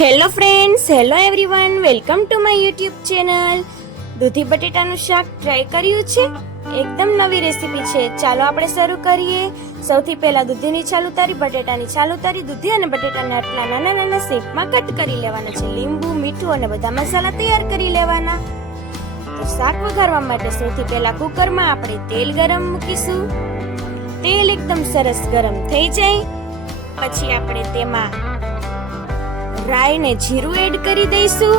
Hello friends, hello everyone, welcome to my YouTube channel. દૂધી બટેટાનું શાક ટ્રાય કર્યું છે? એકદમ નવી રેસીપી છે. ચાલો આપણે શરૂ કરીએ. સૌથી પહેલા દૂધીની છાલ ઉતારી, બટેટાની છાલ ઉતારી, દૂધી અને બટેટાને આટલા નાના નાના શેપમાં કટ કરી લેવાના છે. લીંબુ, મીઠું અને બધા મસાલા તૈયાર કરી લેવાના. તો શાક વઘારવા માટે સૌથી પહેલા કુકરમાં આપણે તેલ ગરમ મૂકીશું. તેલ એકદમ સરસ ગરમ થઈ જાય પછી આપણે તેમાં રાઈ ને જીરું એડ કરી દઈશું.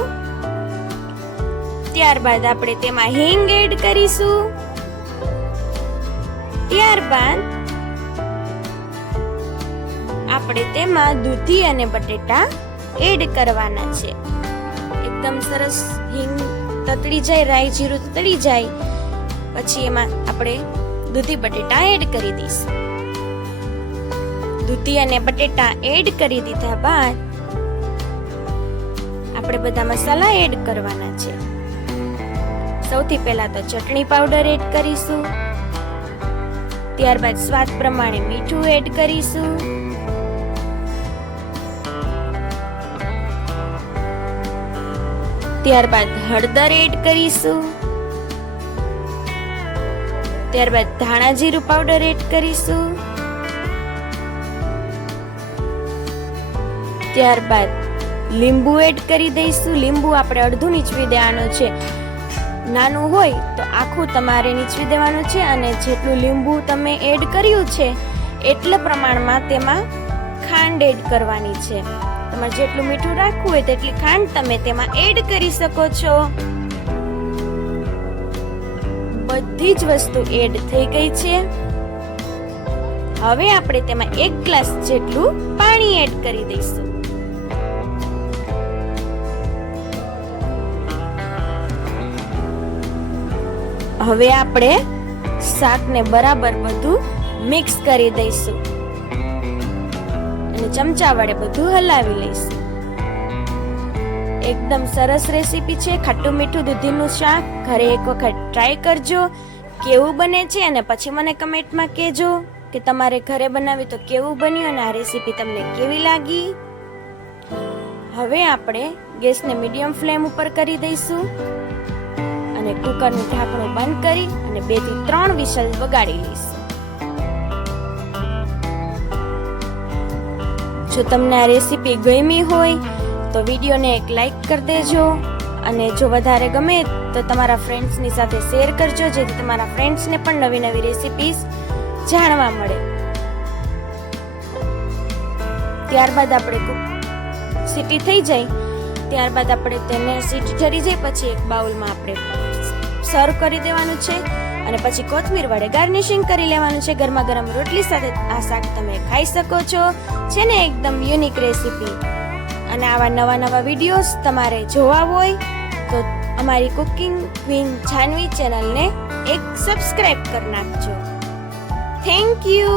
ત્યારબાદ આપણે તેમાં હિંગ એડ કરીશું. ત્યારબાદ આપણે તેમાં દૂધી અને બટેટા એડ કરવાના છે. એકદમ સરસ હિંગ તતડી જાય, રાઈ જીરું તતડી જાય પછી એમાં આપણે દૂધી બટેટા એડ કરી દઈશું. દૂધી અને બટેટા એડ કરી દીધા બાદ આપણે બધા મસાલા એડ કરવાના છે. સૌથી પહેલા તો ચટણી પાવડર એડ કરીશું. ત્યારબાદ સ્વાદ પ્રમાણે મીઠું એડ કરીશું. ત્યારબાદ હળદર એડ કરીશું. ત્યારબાદ ધાણા જીરું પાવડર એડ કરીશું. ત્યારબાદ લીંબુ એડ કરી દઈશું. લીંબુ આપણે અડધું નીચવી દેવાનું છે. નાનું હોય તો આખું તમારે નીચવી દેવાનું છે અને જેટલું લીંબુ તમે એડ કર્યું છે એટલા પ્રમાણમાં તેમાં ખાંડ એડ કરવાની છે. તમારે જેટલું મીઠું રાખવું હોય તેટલી ખાંડ તમે તેમાં એડ કરી શકો છો. બધી જ વસ્તુ એડ થઈ ગઈ છે. હવે આપણે તેમાં 1 ગ્લાસ જેટલું પાણી એડ કરી દઈશું. હવે આપણે શાકને બરાબર બધું મિક્સ કરી દઈશું અને ચમચા વડે બધું હલાવી લઈશું. એકદમ સરસ રેસીપી છે. ખાટું મીઠું દૂધીનું શાક ઘરે એક વખત ટ્રાય કરજો. કેવું બને છે અને પછી મને કમેન્ટમાં કહેજો કે તમારે ઘરે બનાવ્યું તો કેવું બન્યું અને આ રેસીપી તમને કેવી લાગી. હવે આપણે ગેસને મીડિયમ ફ્લેમ ઉપર કરી દઈશું અને કુકરનું ઢાંકણું બંધ કરી અને 2 થી 3 વિસલ વગાડી લઈશું. જો તમને આ રેસીપી ગમી હોય તો વિડીયોને એક લાઈક કરી દેજો અને જો વધારે ગમે તો તમારા ફ્રેન્ડ્સની સાથે શેર કરજો જેથી તમારા ફ્રેન્ડ્સને પણ નવી નવી રેસીપીઝ જાણવા મળે. ત્યારબાદ આપણે સીટી થઈ જાય ત્યારબાદ આપણે તેને સીટી ઠરી જાય પછી એક બાઉલમાં આપણે સર્વ કરી દેવાનું છે અને પછી કોથમીર વડે ગાર્નિશિંગ કરી લેવાનું છે. ગરમા ગરમ રોટલી સાથે આ શાક તમે ખાઈ શકો છો. છે ને એકદમ યુનિક રેસીપી. અને આવા નવા નવા વિડીયોઝ તમારે જોવા હોય તો અમારી કુકિંગ ક્વીન જાનવી ચેનલને એક સબસ્ક્રાઇબ કરી નાખજો. Thank you.